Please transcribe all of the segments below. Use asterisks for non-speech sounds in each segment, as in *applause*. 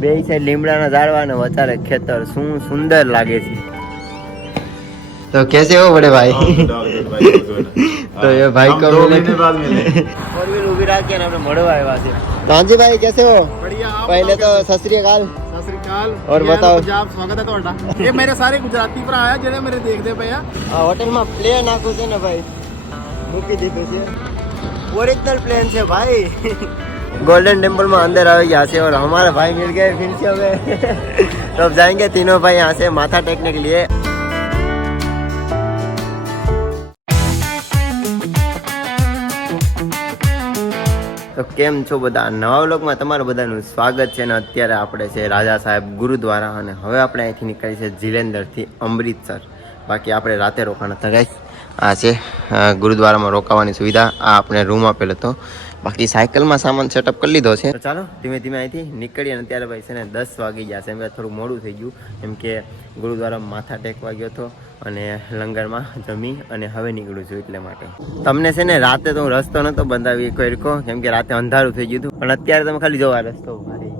બે સાઈડ લીમડાના ઝાડવા અને વચારે ખેતર શું સુંદર લાગે છે તો कैसे हो बड़े भाई तो ये भाई को मिले फोर व्हील ઊભી રાખી અને આપણે મળવા આવ્યા છે તો હાજી ભાઈ कैसे हो बढ़िया आप पहले तो बताओ सत श्री अकाल ਸਤਿ ਸ੍ਰੀ ਅਕਾਲ ਔਰ ਕੀ ਹਾਲ ਬਤਾਓ। ਪੰਜਾਬ ਸਵਾਗਤ ਹੈ ਤੁਹਾਡਾ ਇਹ ਮੇਰੇ ਸਾਰੇ ਗੁਜਰਾਤੀ ਭਰਾ ਆ ਜਿਹੜੇ ਮੇਰੇ ਦੇਖਦੇ ਪਏ ਆ આ હોટલમાં પ્લેન નાખું છે ને ભાઈ મૂકી દીધું છે ઓરિજિનલ પ્લેન છે ભાઈ गोल्डन टेम्पल में अंदर आ यहाँ से और हमारे भाई मिल गए फिर से हमें तो अब जाएंगे तीनों भाई यहाँ से माथा टेकने के लिए તો કેમ છો બધા નવા વ્લોગમાં તમારું બધાનું સ્વાગત છે અને અત્યારે આપણે છે રાજા સાહેબ ગુરુદ્વારા અને હવે આપણે અહીંથી નીકળી છે જીલેન્દરથી અમૃતસર બાકી આપણે રાતે રોકાણ હતા ગાઈસ આ છે અ, ગુરુદ્વારામાં રોકાવાની સુવિધા આ આપણે રૂમ આપેલો હતો બાકી સાયકલમાં સામાન સેટઅપ કરી લીધો છે. ચાલો, ધીમે ધીમે અહીંથી નીકળીએ અને ત્યારે ભાઈ છે ને દસ વાગી ગયા છે. કે થોડું મોડું થઈ ગયું. એમ કે ગુરુદ્વારા માથા ટેકવા ગયો હતો અને લંગરમાં જમી અને હવે નીકળું છું એટલે માટે. તમને છે ને રાતે તો હું રસ્તો નહોતો બંધાવી કોઈ કેમ કે રાતે અંધારું થઈ ગયું હતું. પણ અત્યારે તમે ખાલી જોવા રસ્તો ભાઈ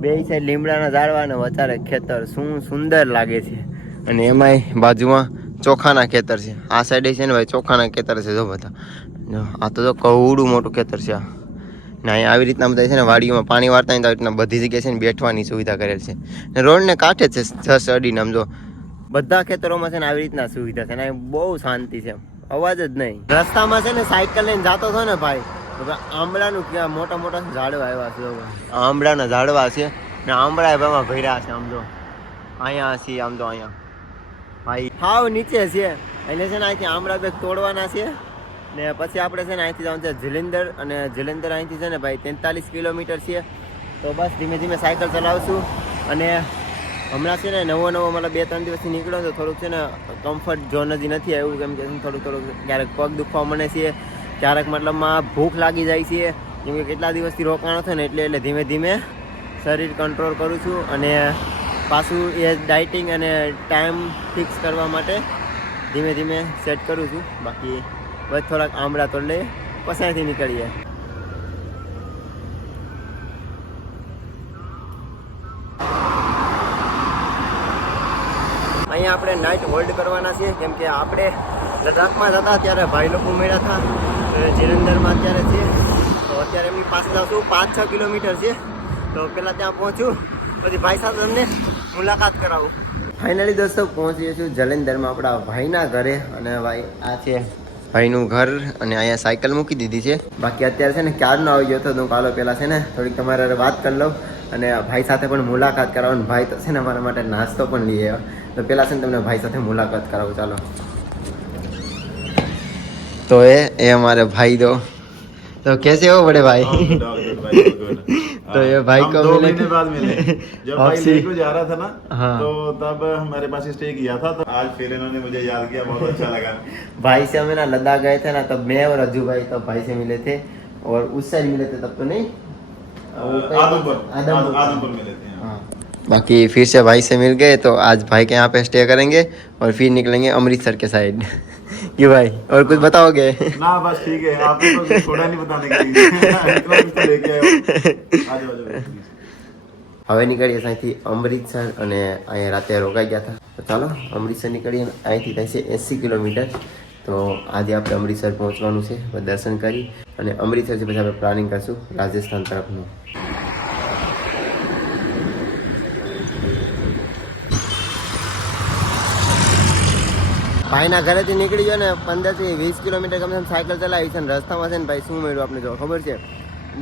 બે સાઈડ લીમડાના ઝાડવા અને વચારે ખેતર. શું સુંદર લાગે છે. અને એમાંય બાજુમાં ચોખાના ખેતર છે. આ સાઈડે છે ને ભાઈ ચોખાના ખેતર છે જો બધા. આ તો કવડું મોટું ખેતર છે આ. ને અહીંયા આવી રીતના બધા છે ને વાડીઓમાં પાણી વાળતા હોય તો રીતના બધી જગ્યાએ છે ને બેઠવાની સુવિધા કરેલ છે. ને રોડને કાંઠે છે જસ અડીને આમ જો. બધા ખેતરોમાં છે ને આવી રીતના સુવિધા છે ને બહુ શાંતિ છે અવાજ જ નહીં. રસ્તામાં છે ને સાયકલ લઈને જતો હતો ને ભાઈ આંબળાનું ક્યાં મોટા મોટા ઝાડવા આવ્યા છે આંબળાના ઝાડવા છે ને આંબળા ભાઈમાં ભર્યા છે આમ જો. અહીંયા છે આમ તો અહીંયા. ભાઈ, હાવ નીચે છે એટલે છે ને અહીંથી આમળા બેગ તોડવાના છે ને પછી આપણે છે ને અહીંથી જવાનું છે જિલિંદર અને જિલિંદર અહીંથી છે ને ભાઈ તેતાલીસ કિલોમીટર છે. તો બસ ધીમે ધીમે સાયકલ ચલાવશું અને હમણાં છે ને નવો નવો મતલબ બે ત્રણ દિવસથી નીકળ્યો તો થોડુંક છે ને કમ્ફર્ટ ઝોન હજી નથી આવ્યું, કેમ કે થોડુંક થોડુંક ક્યારેક પગ દુખવા મને છે, ક્યારેક મતલબમાં ભૂખ લાગી જાય છે, કેમ કે કેટલા દિવસથી રોકાણો થયો ને એટલે એટલે ધીમે ધીમે શરીર કંટ્રોલ કરું છું અને પાછું એ ડાયટિંગ અને ટાઈમ ફિક્સ કરવા માટે ધીમે ધીમે સેટ કરું છું. બાકી બસ થોડાક આમળા તોડ લઈએ પછી નીકળીએ. અહીંયા આપણે નાઇટ હોલ્ડ કરવાના છીએ, કેમ કે આપણે લદ્દાખમાં હતા, ત્યારે ભાઈ લોકો મળ્યા હતા. જીરંદરમાં અત્યારે છે તો અત્યારે એમની પાસે જાઉં પાંચ છ કિલોમીટર છે. તો પહેલાં ત્યાં પહોંચું, પછી ભાઈ સાથે તમને મુલાકાત કરાવું. ફાઇનલી દોસ્તો પહોંચીએ છું જલંધરમાં આપણા ભાઈના ઘરે. અને ભાઈ આ છે ભાઈનું ઘર અને અહીંયા સાયકલ મૂકી દીધી છે. બાકી અત્યારે છે ને ક્યારનો આવી ગયો હતો? હું કાલો પહેલાં છે ને થોડીક તમારે વાત કરી લઉં અને ભાઈ સાથે પણ મુલાકાત કરાવું ભાઈ તો છે ને અમારા માટે નાસ્તો પણ લઈ આવ્યા. તો પહેલાં છે ને તમને ભાઈ સાથે મુલાકાત કરાવું. ચાલો. તો એ અમારે ભાઈ દો તો कैसे हो बड़े भाई *laughs* तो ये भाई को दो मिले महीने बाद मिले *laughs* जब भाई। लेको जा रहा था ना हाँ। तो तब हमारे पास स्टे किया था तो आज फिर इन्होंने मुझे याद किया बहुत अच्छा लगा *laughs* भाई से हमें ना लद्दाख गए थे ना तब मैं और अज्जू भाई तब भाई से मिले थे और उस साइड मिले थे तब तो नहीं। आदमपुर मिले थे हाँ। हाँ। बाकी फिर से भाई से मिल गए तो आज भाई के यहाँ पे स्टे करेंगे और फिर निकलेंगे अमृतसर के साइड क्यों भाई और कुछ बताओगे ना बस ठीक है आपने तो छोड़ा नहीं बताने के लिए इतना कुछ तो लेके आए हो। आ जाओ, आ जाओ *laughs* હવે નીકળીએ અહીંથી અમૃતસર અને અહીંયા રાતે રોકાઈ ગયા હતા તો ચાલો અમૃતસર નીકળીએ અને અહીંથી થાય છે એંસી કિલોમીટર તો આજે આપણે અમૃતસર પહોંચવાનું છે પછી દર્શન કરી અને અમૃતસરથી પછી આપણે પ્લાનિંગ કરશું રાજસ્થાન તરફનું ભાઈના ઘરેથી નીકળી ગયો ને પંદરથી વીસ કિલોમીટર ગમે સાયકલ ચલાવી છે અને રસ્તામાં છે ને ભાઈ શું મળ્યું આપણે જો ખબર છે?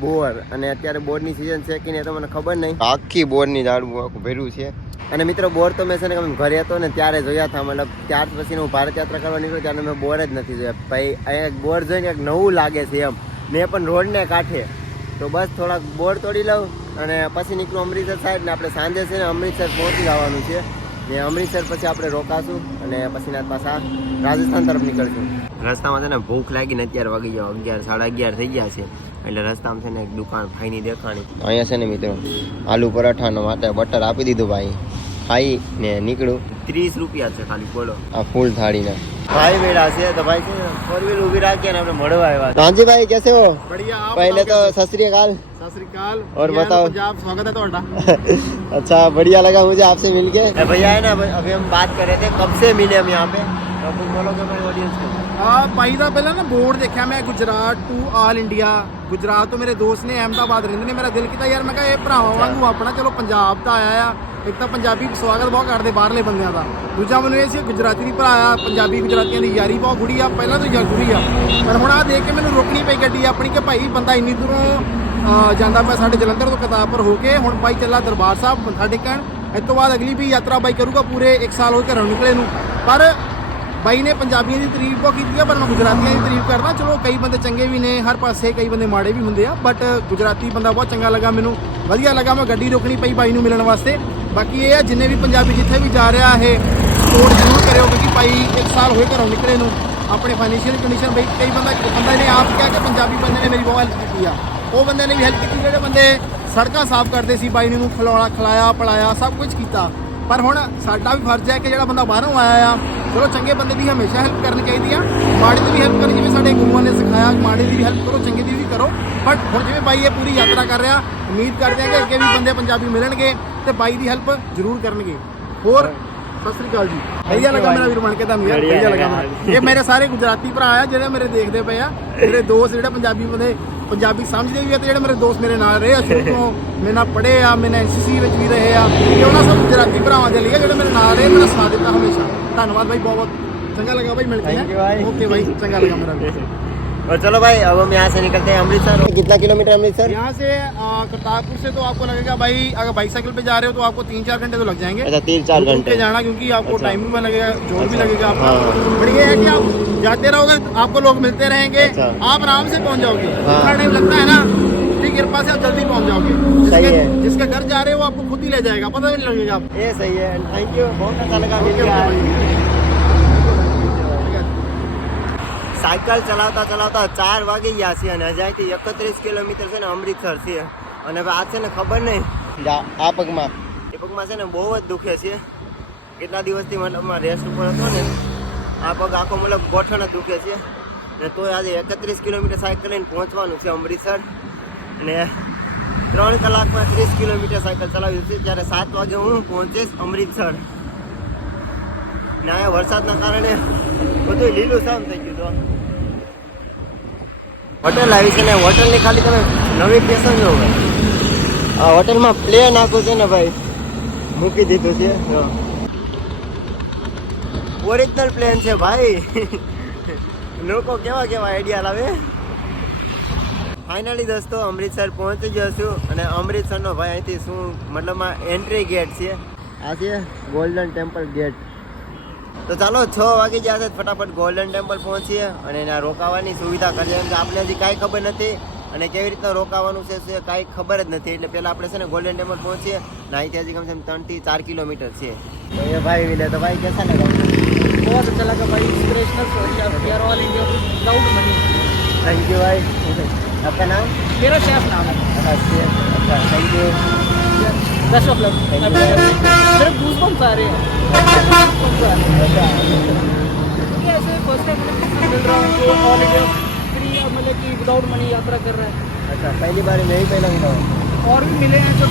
બોર અને અત્યારે બોરની સિઝન છે કે નહીં તો મને ખબર નહીં. આખી બોરની ઝાડવું આખું ભર્યું છે. અને મિત્રો બોર તો મેં છે ને ઘરે હતો ને ત્યારે જોયા હતા. મતલબ ત્યાર પછી હું ભારત યાત્રા કરવા નીકળ્યો ત્યારે મેં બોર જ નથી જોયા. ભાઈ અહીંયા એક બોર જોઈને એક નવું લાગે છે એમ. મેં પણ રોડને કાંઠે. તો બસ થોડાક બોર તોડી લઉં અને પછી નીકળું અમૃતસર સાઈડ ને. આપણે સાંજે છે ને અમૃતસર પહોંચી જવાનું છે. ને અમૃતસર પછી આપણે રોકાશું અને પછીના પાછા રાજસ્થાન તરફ નીકળશું. રસ્તામાં છે ને ભૂખ લાગીને અત્યારે વાગી ગયો અગિયાર સાડા અગિયાર થઈ ગયા છે. એટલે રસ્તામાં છે ને એક દુકાન ભાઈની દેખાણી. અહીંયા છે ને મિત્રો આલુ પરાઠાનો માટે બટર આપી દીધું ભાઈ. ખાઈ ને નીકળું. ત્રીસ રૂપિયા છે ખાલી બોલો. આ ફૂલ થાળીના. ભાઈ મેળા છે તો ભાઈ છે ફોર વ્હીલ ઊભી રાખીએ ને આપણે મળવા આવ્યા ભાઈ કેસે હો? પહેલે તો સસરી કાલ तो सत श्री अकाल कैसे? सत ਸ੍ਰੀ ਅਕਾਲ और ਜੀ ਆਇਆਂ ਨੂੰ बताओ। ਪੰਜਾਬ ਸਵਾਗਤ ਹੈ ਤੁਹਾਡਾ *laughs* अच्छा बढ़िया लगा मुझे आपसे मिलके भैया है ना अभी हम बात कर रहे थे कब से मिले हम यहाँ पे तो कुछ बोलोगे मेरे ऑडियंस को ਆ ਬਾਈ ਦਾ ਪਹਿਲਾਂ ਨਾ ਬੋਰਡ ਦੇਖਿਆ ਮੈਂ Gujarat to all India Gujarat ਤੋਂ ਮੇਰੇ ਦੋਸਤ ਨੇ ਅਹਿਮਦਾਬਾਦ ਰਹਿੰਦੇ ਨੇ ਮੇਰਾ ਦਿਲ ਕੀਤਾ ਯਾਰ ਮੈਂ ਕਿਹਾ ਇਹ ਭਰਾਵਾਂ ਵਾਂਗੂ ਆਪਣਾ ਚਲੋ ਪੰਜਾਬ ਦਾ ਆਇਆ ਆ ਇੱਕ ਤਾਂ ਪੰਜਾਬੀ ਸਵਾਗਤ ਬਹੁਤ ਕਰਦੇ ਬਾਹਰਲੇ ਬੰਦਿਆਂ ਦਾ ਦੂਜਾ ਮੈਨੂੰ ਇਹ ਸੀ ਗੁਜਰਾਤੀ ਦੀ ਭਰਾ ਆ ਪੰਜਾਬੀ ਗੁਜਰਾਤੀਆਂ ਦੀ ਯਾਰੀ ਬਹੁਤ ਗੁੜੀ ਆ ਪਹਿਲਾਂ ਤੋਂ ਜਰੂਰੀ ਆ ਪਰ ਹੁਣ ਆ ਦੇਖ ਕੇ ਮੈਨੂੰ ਰੋਕਣੀ ਪਈ ਗੱਡੀ ਆਪਣੀ ਕਿ ਭਾਈ ਬੰਦਾ ਇੰਨੀ ਦੂਰੋਂ ਅਹ, ਜਾਂਦਾ ਮੈਂ ਸਾਡੇ ਜਲੰਧਰ ਤੋਂ ਕਰਤਾਰਪੁਰ ਹੋ ਕੇ, ਹੁਣ ਬਾਈ ਚੱਲਾ ਦਰਬਾਰ ਸਾਹਿਬ ਮੱਥਾ ਟੇਕਣ ਇਸ ਤੋਂ ਬਾਅਦ ਅਗਲੀ ਵੀ ਯਾਤਰਾ ਬਾਈ ਕਰੂਗਾ ਪੂਰੇ 1 ਸਾਲ ਹੋ ਘਰੋਂ ਨਿਕਲੇ ਨੂੰ। ਪਰ ਬਾਈ ਨੇ ਪੰਜਾਬੀਆਂ ਦੀ ਤਾਰੀਫ ਬਹੁਤ ਕੀਤੀ ਆ, ਪਰ ਮੈਂ ਗੁਜਰਾਤੀਆਂ ਦੀ ਤਾਰੀਫ ਕਰਦਾ, ਚਲੋ ਕਈ ਬੰਦੇ ਚੰਗੇ ਵੀ ਨੇ, ਹਰ ਪਾਸੇ ਕਈ ਬੰਦੇ ਮਾੜੇ ਵੀ ਹੁੰਦੇ ਆ ਬਟ ਗੁਜਰਾਤੀ ਬੰਦਾ ਬਹੁਤ ਚੰਗਾ ਲੱਗਾ ਮੈਨੂੰ, ਵਧੀਆ ਲੱਗਾ ਮੈਂ ਗੱਡੀ ਰੋਕਣੀ ਪਈ ਬਾਈ ਨੂੰ ਮਿਲਣ ਵਾਸਤੇ। ਬਾਕੀ ਇਹ ਆ, ਜਿੰਨੇ ਵੀ ਪੰਜਾਬੀ ਜਿੱਥੇ ਵੀ ਜਾ ਰਿਹਾ ਇਹ ਸਪੋਰਟ ਜ਼ਰੂਰ ਕਰਿਓ, ਕਿਉਂਕਿ ਭਾਈ ਇੱਕ ਸਾਲ ਹੋਏ ਘਰੋਂ ਨਿਕਲੇ ਨੂੰ, ਆਪਣੇ ਫਾਈਨੈਂਸ਼ੀਅਲ ਕੰਡੀਸ਼ਨ ਬਈ ਕਈ ਬੰਦਾ ਬੰਦਾ ਨੇ ਆਪ ਕਿਹਾ ਕਿ ਪੰਜਾਬੀ ਬੰਦੇ ਨੇ ਮੇਰੀ ਬਹੁਤ ਹੈਲਪ ਕੀਤੀ ਆ। ਉਹ ਬੰਦੇ ਨੇ ਵੀ ਹੈਲਪ ਕੀਤੀ ਜਿਹੜੇ ਬੰਦੇ ਸੜਕਾਂ ਸਾਫ਼ ਕਰਦੇ ਸੀ ਬਾਈ ਨੂੰ ਖਿਲਾਉਣਾ ਖਿਲਾਇਆ ਪਲਾਇਆ ਸਭ ਕੁਝ ਕੀਤਾ। ਪਰ ਹੁਣ ਸਾਡਾ ਵੀ ਫਰਜ਼ ਹੈ ਕਿ ਜਿਹੜਾ ਬੰਦਾ ਬਾਹਰੋਂ ਆਇਆ ਆ ਚਲੋ ਚੰਗੇ ਬੰਦੇ ਦੀ ਹਮੇਸ਼ਾ ਹੈਲਪ ਕਰਨੀ ਚਾਹੀਦੀ ਆ। ਮਾੜੇ ਦੀ ਵੀ ਹੈਲਪ ਕਰਨੀ ਜਿਵੇਂ ਸਾਡੇ ਗੁਰੂਆਂ ਨੇ ਸਿਖਾਇਆ ਮਾੜੇ ਦੀ ਵੀ ਹੈਲਪ ਕਰੋ ਚੰਗੇ ਦੀ ਵੀ ਕਰੋ। ਬਟ ਹੁਣ ਜਿਵੇਂ ਬਾਈ ਇਹ ਪੂਰੀ ਯਾਤਰਾ ਕਰ ਰਿਹਾ ਉਮੀਦ ਕਰਦੇ ਹਾਂ ਕਿ ਅੱਗੇ ਵੀ ਬੰਦੇ ਪੰਜਾਬੀ ਮਿਲਣਗੇ ਤੇ ਬਾਈ ਦੀ ਹੈਲਪ ਜ਼ਰੂਰ ਕਰਨਗੇ। ਹੋਰ ਸਤਿ ਸ੍ਰੀ ਅਕਾਲ ਜੀ। ਵਧੀਆ ਲੱਗਾ ਮੇਰਾ ਵੀਰ ਬਣ ਕੇ ਤੁਹਾਨੂੰ ਵਧੀਆ ਲੱਗਾ। ਇਹ ਮੇਰੇ ਸਾਰੇ ਗੁਜਰਾਤੀ ਭਰਾ ਆ ਜਿਹੜੇ ਮੇਰੇ ਦੇਖਦੇ ਪਏ ਆ ਮੇਰੇ ਦੋਸਤ ਜਿਹੜੇ ਪੰਜਾਬੀ ਬੰਦੇ ਪੰਜਾਬੀ ਸਮਝਦੇ ਵੀ ਆ ਤੇ ਜਿਹੜੇ ਮੇਰੇ ਦੋਸਤ ਮੇਰੇ ਨਾਲ ਰਹੇ ਆ ਸ਼ੁਰੂ ਤੋਂ ਮੇਰੇ ਨਾਲ ਪੜ੍ਹੇ ਆ ਮੇਰੇ ਨਾਲ ਐਨਸੀਸੀ ਵਿੱਚ ਵੀ ਰਹੇ ਆ ਇਹ ਉਹਨਾਂ ਸਭ ਗੁਜਰਾਤੀ ਭਰਾਵਾਂ ਦੇ ਲਈ ਆ ਜਿਹੜੇ ਮੇਰੇ ਨਾਲ ਰਹੇ ਮੇਰਾ ਸਾਥ ਦਿੱਤਾ ਹਮੇਸ਼ਾ। ਧੰਨਵਾਦ ਬਾਈ ਬਹੁਤ ਬਹੁਤ ਚੰਗਾ ਲੱਗਾ ਬਾਈ ਮਿਲ ਕੇ। ਓਕੇ ਬਾਈ। ਚੰਗਾ ਲੱਗਾ ਮੇਰਾ ਵੀਰ और चलो भाई अब हम यहाँ से निकलते हैं अमृतसर। कितना किलोमीटर अमृतसर? यहाँ से करतारपुर से तो आपको लगेगा भाई अगर बाईसाइकिल पे जा रहे हो तो आपको तीन चार घंटे तो लग जाएँगे। अच्छा तीन चार घंटे। जाना क्योंकि आपको अच्छा। टाइमिंग में लगेगा ज़ोर भी लगेगा आपको। हाँ। ये है कि आप जाते रहोगे आपको लोग मिलते रहेंगे। अच्छा। आप आराम से पहुँच जाओगे। हाँ। टाइम लगता है ना कृपा से आप जल्दी पहुँच जाओगे। सही जिसके, है। जिसके घर जा रहे हो वो आपको खुद ही ले जाएगा। पता नहीं लगेगा ये सही है। थैंक यू बहुत अच्छा लगा। સાયકલ ચલાવતા ચલાવતા ચાર વાગી ગયા છે અને હજારથી એકત્રીસ કિલોમીટર છે ને અમૃતસર છે અને હવે આ છે ને ખબર નહીં? આ પગમાં. એ પગમાં છે ને બહુ જ દુખે છે. કેટલા દિવસથી મતલબમાં રેસ્ટ ઉપર હતો ને આ પગ આખો મતલબ ગોઠણ જ દુખે છે. ને તોય આજે એકત્રીસ કિલોમીટર સાયકલ લઈને પહોંચવાનું છે અમૃતસર. અને ત્રણ કલાકમાં ત્રીસ કિલોમીટર સાયકલ ચલાવ્યું છે. જ્યારે સાત વાગે હું પહોંચીશ અમૃતસર. ને અહીંયા વરસાદના કારણે બધું લીલું સામ થઈ ગયું તો. હોટેલ આવી છે ને હોટલની ખાલી તમે નવી સ્ટેશન જો આ હોટલમાં પ્લે નાખું છે ને ભાઈ. મૂકી દીધું છે ઓરિજિનલ પ્લેન છે ભાઈ. *laughs* લોકો કેવા કેવા આઈડિયા લાવે. ફાઇનલી દોસ્તો, અમૃતસર પહોંચી ગયો છું અને અમૃતસરનો ભાઈ અહીંથી શું મતલબમાં એન્ટ્રી ગેટ છે? આ છે ગોલ્ડન ટેમ્પલ ગેટ તો ચાલો છ વાગી ગયા છે ફટાફટ ગોલ્ડન ટેમ્પલ પહોંચીએ અને એના રોકાવાની સુવિધા કરીએ કેમ કે આપણે હજી કાંઈ ખબર નથી અને કેવી રીતના રોકાવાનું છે શું છે કાંઈ ખબર જ નથી એટલે પહેલાં આપણે છે ને ગોલ્ડન ટેમ્પલ પહોંચીએ ને અહીંથી હજી કમસે કમ ત્રણથી ચાર કિલોમીટર છે તો એ ભાઈ વિલે તો ભાઈ કેસા લગા बहुत अच्छा लगा भाई इंस्पिरेशनल स्टोरी है we are all India without money thank you भाई आपका नाम मेरा शेफ नाम है अच्छा अच्छा thank you best of luck Thank you. मेरे गूज बम्स आ रहे हैं। ऐसे फ़र्स्ट टाइम मिल रहा हूँ जो ऑल इंडिया फ्री मतलब कि विदाउट मनी यात्रा कर रहा है। अच्छा पहली बार मैं ही पहला मिला हूँ। और भी मिले हैं जो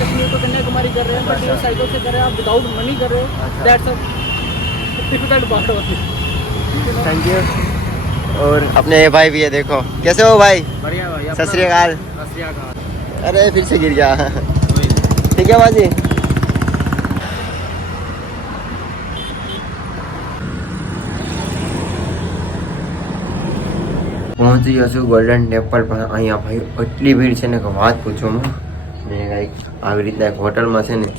कश्मीर को कन्याकुमारी कर रहे हैं बट ये अच्छा। साइकिल से कर रहे हैं आप विदाउट मनी कर रहे हो। दैट्स अ डिफ़िकल्ट बात होती है थैंक यू और अपने ये भाई भी है देखो। कैसे हो भाई? बढ़िया भाई सत अरे फिर से गिर गया। બીજા બાજુ પહોંચી ગયો છું ગોલ્ડન ટેમ્પલ પણ અહીંયા ભાઈ એટલી ભીડ છે ને કે વાત પૂછવામાં ને લાઈક આવી રીતના એક હોટલમાં છે ને,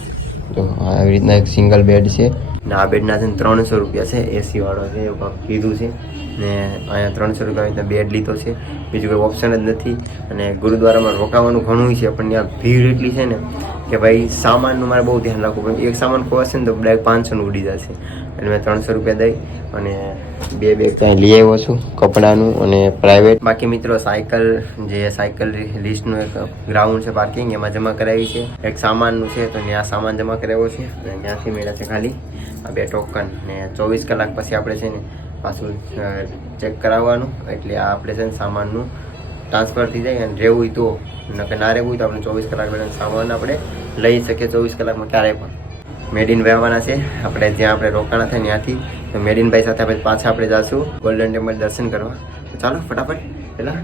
તો આવી રીતના એક સિંગલ બેડ છે. ને આ બેડના છે ને ત્રણસો રૂપિયા છે એસીવાળો છે, એવું કાંક કીધું છે. ને અહીંયા ત્રણસો રૂપિયા રીતના બેડ લીધો છે. બીજું કોઈ ઓપ્શન જ નથી. અને ગુરુદ્વારામાં રોકાવાનું ઘણું છે, પણ ત્યાં ભીડ એટલી છે ને કે ભાઈ સામાનનું મારે બહુ ધ્યાન રાખવું પડે. એક સામાન ખોવાશે ને તો ડાયરેક્ટ પાંચસોનું ઉડી જશે. એટલે મેં ત્રણસો રૂપિયા દઈ અને બે બેગ ત્યાં લઈ આવ્યો છું, કપડાનું અને પ્રાઇવેટ બાકી મિત્રો સાયકલ, જે સાયકલ લિસ્ટનું એક ગ્રાઉન્ડ છે પાર્કિંગ એમાં જમા કરાવી છે. એક સામાનનું છે તો ત્યાં સામાન જમા કરાવ્યો છે. અને ત્યાંથી મળ્યા છે ખાલી. આ બે ટોકન ને ચોવીસ કલાક પછી આપણે છે ને પાછું ચેક કરાવવાનું. એટલે આ આપણે છે ને સામાનનું ટ્રાન્સફર થઈ જાય અને રહેવું હોય તો નકર ના રહેવું હોય તો આપણે ચોવીસ કલાક દરમિયાન સામાન આપણે લઈ શકીએ ચોવીસ કલાકમાં ક્યારેય પણ મેડિન વહેવાના છે આપણે જ્યાં આપણે રોકાણા થાય ત્યાંથી તો મેડિનભાઈ સાથે આપણે પાછા આપણે જઈશું ગોલ્ડન ટેમ્પલ દર્શન કરવા તો ચાલો ફટાફટ પહેલા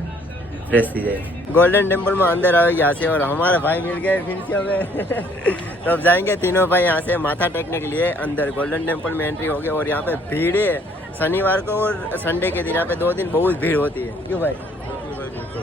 फ्रेश थी जाए गोल्डन टेम्पल में अंदर आ यहाँ से और हमारे भाई मिल गए फिर से हमें तो अब जाएंगे तीनों भाई यहाँ से माथा टेकने के लिए अंदर गोल्डन टेम्पल में एंट्री हो गई और यहाँ पे भीड़ है शनिवार को और संडे के दिन यहाँ पे दो दिन बहुत भीड़ होती है क्यों भाई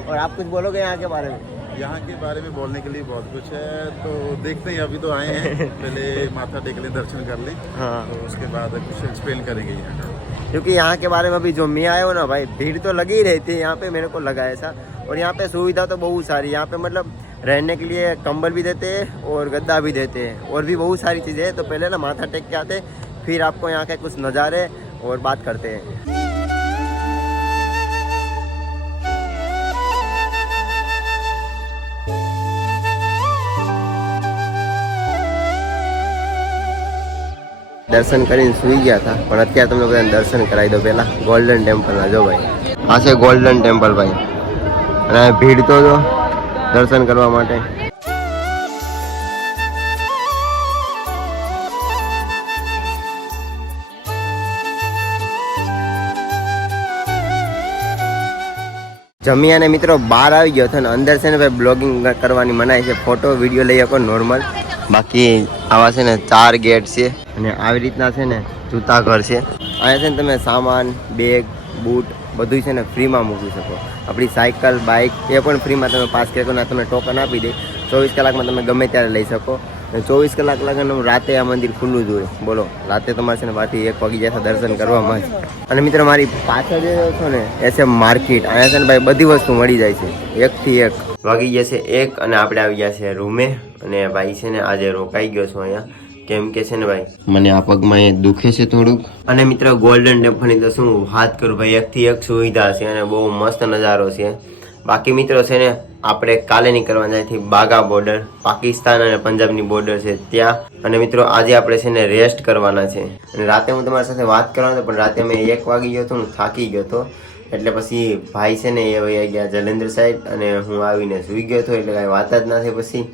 और आप कुछ बोलोगे यहाँ के बारे में? यहाँ के बारे में बोलने के लिए बहुत कुछ है तो देखते हैं अभी तो आए हैं। *laughs* पहले माथा टेक लें दर्शन कर लें हाँ। तो उसके बाद कुछ एक्सप्लेन करेंगे यहाँ का। क्योंकि यहाँ के बारे में अभी जो मैं आया हूँ ना भाई भीड़ तो लगी ही रहती है यहाँ पे मेरे को लगा ऐसा। और यहाँ पे सुविधा तो बहुत सारी यहाँ पे मतलब रहने के लिए कंबल भी देते हैं और गद्दा भी देते हैं और भी बहुत सारी चीज़ें हैं। तो पहले ना माथा टेक के आते फिर आपको यहाँ के कुछ नज़ारे और बात करते हैं। દર્શન કરીને સૂઈ ગયા હતા. પણ અત્યારે તમને બધાને દર્શન કરાવી દો પહેલા. ગોલ્ડન ટેમ્પલના જો ભાઈ. આ છે ગોલ્ડન ટેમ્પલ ભાઈ. અને ભીડ તો જો દર્શન કરવા માટે. જમી અને મિત્રો બહાર આવી ગયો હતો ને અંદર છે ને ભાઈ બ્લોગિંગ કરવાની મનાય છે. ફોટો વીડિયો લઈ શકો નોર્મલ બાકી આવા છે ને ચાર ગેટ છે. અને આવી રીતના છે ને જૂતા ઘર છે. અહીંયા છે ને તમે સામાન બેગ બૂટ બધું છે ને ફ્રીમાં મૂકી શકો. આપણી સાયકલ બાઇક એ પણ ફ્રીમાં તમે પાસ કરો તમે ટોકન આપી દે. ચોવીસ કલાકમાં તમે ગમે ત્યારે લઈ શકો. અને ચોવીસ કલાક લગન રાતે આ મંદિર ખુલ્લું જ હોય. બોલો, રાતે તમારે છે ને પાછી એક વાગી જશે દર્શન કરવામાં અને મિત્રો, મારી પાછળ જે છો ને એ છે માર્કેટ, અહીંયા છે ને ભાઈ બધી વસ્તુ મળી જાય છે. એકથી એક વાગી જશે એક અને આપણે આવી ગયા છે રૂમે. અને ભાઈ છે ને આજે રોકાઈ ગયો છું અહીંયા. કેમ કે છે ને ભાઈ? મને આ પગમાં એ દુખે છે થોડુંક. અને મિત્રો ગોલ્ડન ટેમ્પલની તો શું વાત કરું ભાઈ એકથી એક સુવિધા છે અને બહુ મસ્ત નજારો છે. બાકી મિત્રો છે ને આપણે કાલે નીકળવા જાય બાગા બોર્ડર પાકિસ્તાન અને પંજાબની બોર્ડર છે ત્યાં. અને મિત્રો આજે આપણે છે ને રેસ્ટ કરવાના છે. અને રાતે હું તમારી સાથે વાત કરવાનો હતો પણ રાતે મેં એક વાગી ગયો હતો હું થાકી ગયો હતો. એટલે પછી ભાઈ છે ને એ વહી ગયા જલેન્દ્ર સાહેબ અને હું આવીને સૂઈ ગયો હતો એટલે કાંઈ વાત જ ના થઈ પછી.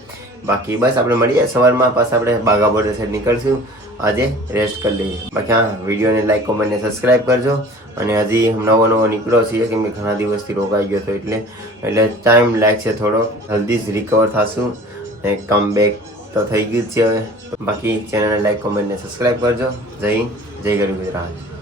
બાકી બસ આપણે મળીએ. સવારમાં પાછા આપણે બાગા બોર્ડર સાઈડ નીકળશું. આજે રેસ્ટ કરી લઈએ બાકી હા, વિડીયોને લાઈક કોમેન્ટને સબસ્ક્રાઈબ કરજો. અને હજી નવો નવો નીકળ્યો છીએ કે ઘણા દિવસથી રોકાઈ ગયો હતો એટલે એટલે ટાઈમ લાગશે થોડો. જલ્દી જ રિકવર થશું. ને કમ બેક તો થઈ ગયું છે હવે. બાકી ચેનલને લાઈક કોમેન્ટને સબસ્ક્રાઈબ કરજો. જય જય ગરીબ ગુજરાત.